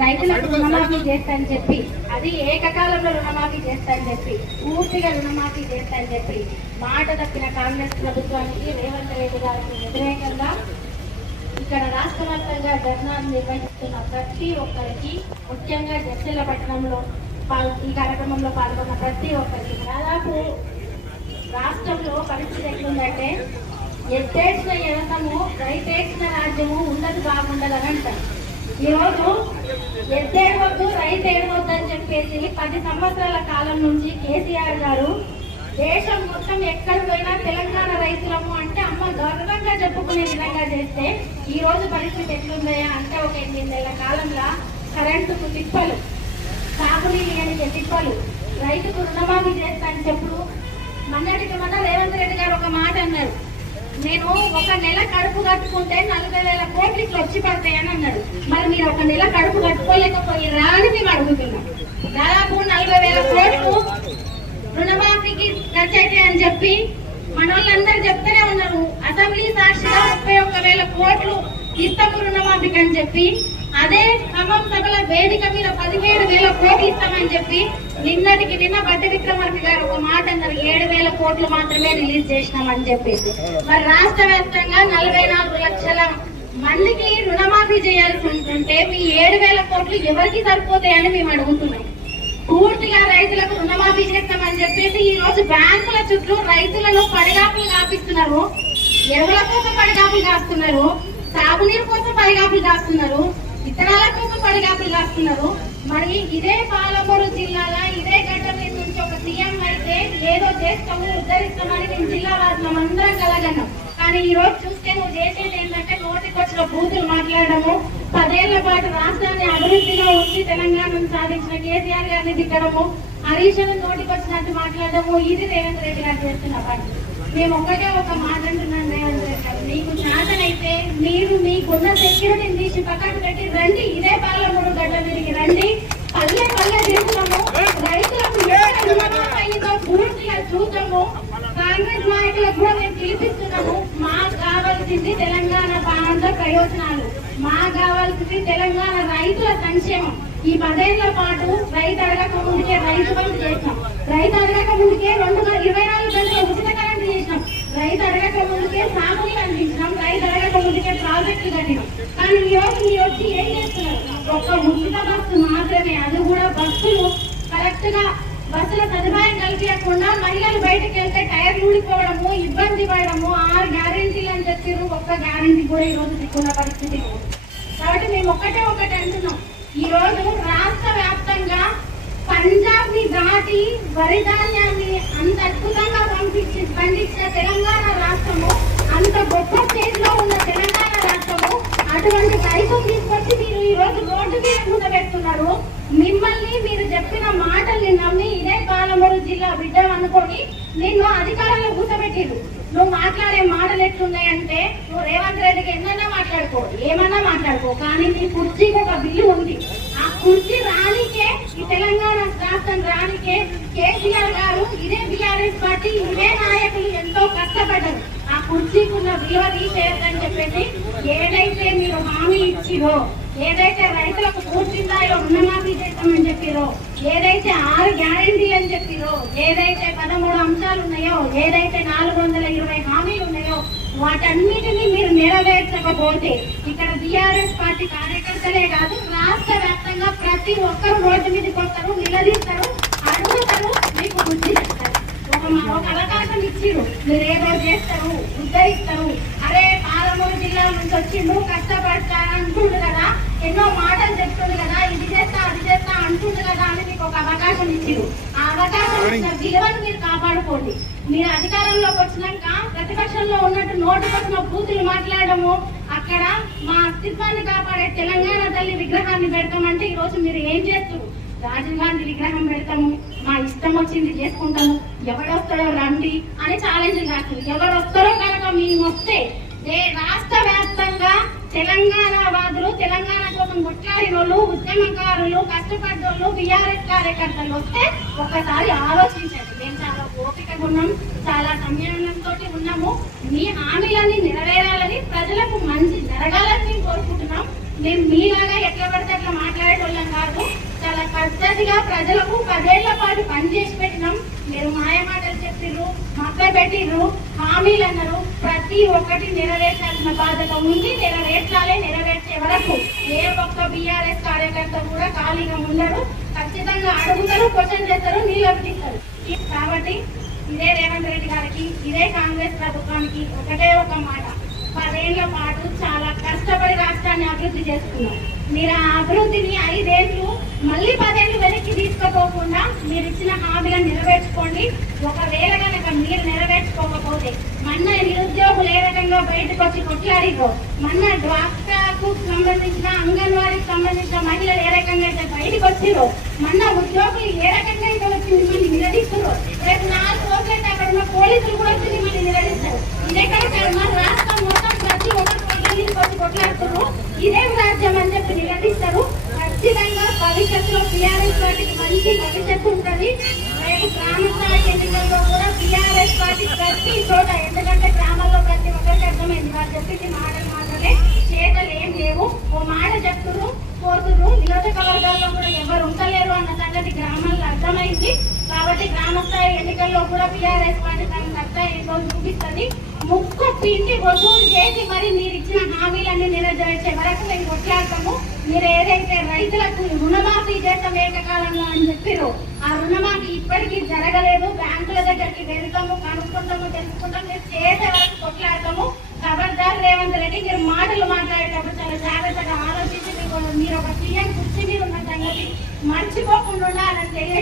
రైతులకు రుణమాఫీ చేస్తానని చెప్పి అది ఏకకాలంలో రుణమాఫీ చేస్తానని చెప్పి పూర్తిగా రుణమాఫీ చేస్తానని చెప్పి మాట తప్పిన కాంగ్రెస్ ప్రభుత్వానికి రేవంత్ రెడ్డి గారికి వ్యతిరేకంగా ఇక్కడ రాష్ట్ర వ్యాప్తంగా ధర్నాలు నిర్వహిస్తున్న ప్రతి ఒక్కరికి ముఖ్యంగా జడ్చల పట్టణంలో ఈ కార్యక్రమంలో పాల్గొన్న ప్రతి ఒక్కరికి దాదాపు రాష్ట్రంలో పరిస్థితి ఎట్లుందంటే ఎత్తేసిన ఎనకము రైతేసిన రాజ్యము ఉన్నది బాగుండదు అని అంటారు. ఈరోజు ఎద్దేడవద్దు రైతు ఏడవద్దు అని చెప్పేసి పది సంవత్సరాల కాలం నుంచి కేసీఆర్ గారు దేశం మొత్తం ఎక్కడ పోయినా తెలంగాణ రైతులము అంటే అమ్మ గర్వంగా చెప్పుకునే విధంగా చేస్తే ఈ రోజు పరిస్థితి ఎట్లుందయా అంటే ఒక ఎనిమిదేళ్ళ కాలంలో కరెంటుకు తిప్పలు సాగునీళ్ళు లేని తిప్పలు. రైతుకు రుణమాఫీ చేస్తా అని చెప్పుడు మొన్నటికి మొన్న రేవంత్ రెడ్డి గారు ఒక మాట అన్నారు. నేను ఒక నెల కడుపు కట్టుకుంటే నలభై వేల కోట్లు ఇట్లా వచ్చి పడతాయని అన్నాడు. మరి మీరు ఒక నెల కడుపు కట్టుకోలేకపోయిరా అని మేము అడుగుతున్నాం. దాదాపు నలభై వేల కోట్లు రుణమాఫీకి ఖర్చు అని చెప్పి మన వాళ్ళందరూ చెప్తూనే ఉన్నారు. అసెంబ్లీ సాక్షిగా ముప్పై ఒక్క వేల కోట్లు ఇస్తాము రుణమాఫీకి అని చెప్పి. అదే ఖమ్మం సభల వేదిక మీద పదిహేడు కోట్లు ఇస్తామని చెప్పి నిన్నటికి నిన్న బట్టి విక్రమార్క గారు ఒక మాట అన్నారు. ఏడు వేల కోట్లు మాత్రమే రిలీజ్ చేసినామని చెప్పేసి. మరి రాష్ట్ర వ్యాప్తంగా నలభై నాలుగు లక్షల మందికి రుణమాఫీ చేయాల్సి ఉంటుంటే మీ ఏడు వేల కోట్లు ఎవరికి సరిపోతాయని మేము అడుగుతున్నాం. పూర్తిగా రైతులకు రుణమాఫీ చేస్తామని చెప్పేసి ఈ రోజు బ్యాంకుల చుట్టూ రైతులను పడిగాపులు కాపిస్తున్నారు. ఎరువుల కోసం పడిగాపులు కాస్తున్నారు. సాగునీరు కోసం పడిగాపులు కాస్తున్నారు. విత్తనాల కోసం పడిగాపులు కాస్తున్నారు మరి ఇదే పాలమూరు జిల్లాల ఇదే గడ్డ మీద నుంచి ఒక సీఎం అయితే ఏదో చేస్తాము ఉద్ధరిస్తామని మేము జిల్లా వాసులం అందరం కలగన్నాం. కానీ ఈ రోజు చూస్తే నువ్వు చేసేది ఏంటంటే నోటికొచ్చిన బూతులు మాట్లాడము పదేళ్ళ పాటు రాష్ట్రాన్ని అభివృద్ధిలో ఉంచి తెలంగాణను సాధించిన కేసీఆర్ గారిని తిట్టడము. హరీష్ నోటికొచ్చినట్టు మాట్లాడము ఇది రేవంత్ రెడ్డి గారు చేస్తున్న పని. మేము ఒక్కటే ఒక మాట అంటున్నాను రేవంత్ రెడ్డి గారు మీకు చేతనైతే మీరు మీకున్న సెక్యూరిటీని తీసి పక్కన పెట్టి రండి ఇదే పాలమూరు గడ్డ మీదకి రండి. పల్లె పల్లె తిరుగుతాము. రైతులకు పూర్తిగా చూద్దాము. కాంగ్రెస్ నాయకులకు కూడా మేము పిలిపిస్తున్నాము. మాకు కావాల్సింది తెలంగాణ ప్రాంత ప్రయోజనాలు. మాకు కావాల్సింది తెలంగాణ రైతుల సంక్షేమం. ఈ పదేళ్ళ పాటు రైతు అడగక ముందుకే రైతు బంధు చేసినాం రైతు అడగక ముందుకే రెండు వందల ఇరవై నాలుగు రైతు అడగక ముందుకే సాగుని అందించినాం రైతు అడగక ముందుకే ప్రాజెక్టులు కట్టినాం కానీ ఈ రోజు మీరు వచ్చి ఏం చేస్తున్నారు? ఒక్క ఉచిత బస్సు మాత్రమే. అది కూడా బస్సులు. కరెక్ట్గా బస్సుల సదుపాయం కల్పించకుండా మహిళలు బయటకు వెళ్తే టైర్లు ఊడిపోవడము ఇబ్బంది పడడము ఆరు గ్యారంటీలు అని చెప్పారు ఒక్క గ్యారెంటీ కూడా ఈ రోజు దిక్కున్న పరిస్థితి కాబట్టి మేము ఒకటే ఒకటి అంటున్నాం. ఈ రోజు రాష్ట్ర వ్యాప్తంగా పంజాబ్ని దాటి వరి ధాన్యాన్ని అంత అద్భుతంగా పంపించి పండించిన తెలంగాణ రాష్ట్రము అంత గొప్ప స్టేజ్లో ఉన్న తెలంగాణ రాష్ట్రము అటువంటి రైతులు తీసుకొచ్చి మీరు ఈ రోజు రోడ్డు మీద కూడబెడుతున్నారు మిమ్మల్ని మీరు చెప్పిన మాటల్ని నమ్మి ఇదే పాలమూరు జిల్లా బిడ్డ అనుకొని నిన్ను అధికారంలో కూర్చోబెట్టిరు నువ్వు మాట్లాడే మాటలు ఎట్లున్నాయంటే నువ్వు రేవంత్ రెడ్డికి ఎన్నైనా మాట్లాడుకో ఏమన్నా మాట్లాడుకో కానీ నీ కుర్చీకి ఒక బిల్లు ఉంది. కుర్చీ రానికే ఈ తెలంగాణ రాష్ట్రం రానికే కేసీఆర్ గారు ఇదే బీఆర్ఎస్ పార్టీ ఇదే నాయకులు ఎంతో కష్టపడ్డారు. ఆ కుర్చీకున్న విలువ తీసేయద్దని చెప్పేసి ఏదైతే మీరు హామీ ఇచ్చిరో ఏదైతే రైతులకు పూర్తి స్థాయిలో రుణమాఫీ చేస్తామని చెప్పిరో ఏదైతే ఆరు గ్యారంటీ అని చెప్పిరో ఏదైతే పదమూడు అంశాలు ఉన్నాయో ఏదైతే నాలుగు వందల ఇరవై హామీలు ఉన్నాయో వాటన్నిటిని మీరు నెరవేర్చకపోతే ఇక్కడ బీఆర్ఎస్ పార్టీ కార్యకర్తలే కాదు రాష్ట్ర వ్యాప్తంగా ప్రతి ఒక్కరు రోడ్డు మీదకి వస్తారు నిలదీస్తారు అడుగుతారు మీకు బుద్ధి చెప్తారు. ఒక ఒక అవకాశం ఇచ్చిరు మీరు ఏదో చేస్తారు ఉద్ధరిస్తారు. అరే పాలమూరు జిల్లా నుంచి వచ్చిండు కష్టపడతానంటుండు కదా ఎన్నో మాటలు చెప్తుండు కదా ఇది చేస్తా అది చేస్తా అంటుండు కదా అని మీకు ఒక అవకాశం ఇచ్చిరు విలువను మీరు కాపాడుకోండి. మీరు అధికారంలోకి వచ్చినాక ప్రతిపక్షంలో ఉన్నట్టు నోటికొచ్చిన బూతులు మాట్లాడము. అక్కడ మా అస్తిత్వాన్ని కాపాడే తెలంగాణ తల్లి విగ్రహాన్ని పెడతామంటే ఈ రోజు మీరు ఏం చేస్తారు? రాజీవ్ గాంధీ విగ్రహం పెడతాము. మా ఇష్టం వచ్చింది చేసుకుంటాము. ఎవడొస్తాడో రండి అని ఛాలెంజ్ కాస్తుంది ఎవరు వస్తారో కనుక మేము వస్తే రాష్ట్ర తెలంగాణ వాదులు తెలంగాణ కోసం కొట్లాడిన వాళ్ళు ఉద్యమకారులు కష్టపడ్డోళ్ళు బీఆర్ఎస్ కార్యకర్తలు వస్తే ఒక్కసారి ఆలోచించండి. మేము చాలా ఓపికగా ఉన్నాం చాలా సంయమనంతో ఉన్నాము. మీ హామీలన్నీ నెరవేరాలని ప్రజలకు మంచి జరగాలని మేము కోరుకుంటున్నాం. మేము మీలాగా ఎట్లా పడితే అట్లా మాట్లాడేటోళ్ళం పద్ధతిగా ప్రజలకు పదేళ్ళ పాటు పనిచేసి పెట్టినాం. మీరు మాయమాటలు చెప్పిర్రు. పెట్టిండ్రు హామీలు అన్నారు ప్రతి ఒక్కటి నెరవేర్చాల్సిన బాధ్యత ఉంది. నెరవేర్చాలే నెరవేర్చే వరకు ఏ ఒక్క బీఆర్ఎస్ కార్యకర్త కూడా ఖాళీగా ఉండరు. ఖచ్చితంగా అడుగుతారు క్వశ్చన్ చేస్తారు నిలబెట్టిస్తారు కాబట్టి ఇదే రేవంత్ రెడ్డి గారికి ఇదే కాంగ్రెస్ ప్రభుత్వానికి ఒకటే ఒక మాట. పదేళ్ళ పాటు చాలా కష్టపడి రాష్ట్రాన్ని అభివృద్ధి చేస్తున్నారు మీరు ఆ అభివృద్ధిని ఐదేళ్ళు మళ్ళీ పదేళ్ళు వెనక్కి తీసుకుపోకుండా మీరు ఇచ్చిన హామీలను నెరవేర్చుకోండి. ఒకవేళ కనుక మీరు నెరవేర్చుకోకపోతే మన నిరుద్యోగులు ఏ రకంగా బయటకు వచ్చి కొట్లాడిరో మన డ్వాక్రాకు సంబంధించిన అంగన్వాడీకి సంబంధించిన మహిళలు ఏ రకంగా అయితే బయటకు వచ్చిరో మన ఉద్యోగులు ఏ రకంగా అయితే వచ్చి మిమ్మల్ని నిలదీస్తున్నారు రేపు నాలుగు రోజులైతే అక్కడ ఉన్న పోలీసులు కూడా వచ్చి మిమ్మల్ని నిలదీస్తారు. ఇదే కనుక మన రాష్ట్రం మొత్తం ప్రతి ఒక్కరు వచ్చి కొట్లాడుతున్నారు ఇదే రాజ్యం అని చెప్పి నిలదీస్తారు ఖచ్చితంగా భవిష్యత్తులో టీఆర్ఎస్ పార్టీకి మంచి భవిష్యత్తు ఉంటుంది. రేపు గ్రామ స్థాయి ఎన్నికల్లో కూడా టీఆర్ఎస్ పార్టీ ప్రతి చోట ఎందుకంటే గ్రామాల్లో ప్రతి ఒక్కరికి అర్థమైంది వారు ఎన్నికల్లో కూడా టీఆర్ఎస్ పార్టీ తన సత్తా ఏదో చూపిస్తుంది. ముక్క పిండి వసూలు చేసి మరి మీరు ఇచ్చిన హామీలన్నీ నెరవేర్చే వరకు మేము కొట్లాడతాము. మీరు ఏదైతే రైతులకు రుణమాఫీ చేస్తాం ఏకకాలంలో అని చెప్పారు ఆ రుణమాఫీ ఇప్పటికీ జరగలేదు. బ్యాంకుల దగ్గరికి వెళ్తాము కనుక్కుంటాము తెలుసుకుంటాము మీరు చేసే వరకు కొట్లాడతాము. ఖబర్దార్ రేవంత్ రెడ్డి మీరు మాటలు మాట్లాడేటప్పుడు చాలా జాగ్రత్తగా ఆలోచించి మీరు ఒక సీఎం కుర్చీ మీద ఉన్న సంగతి మర్చిపోకుండా ఉండాలని తెలియ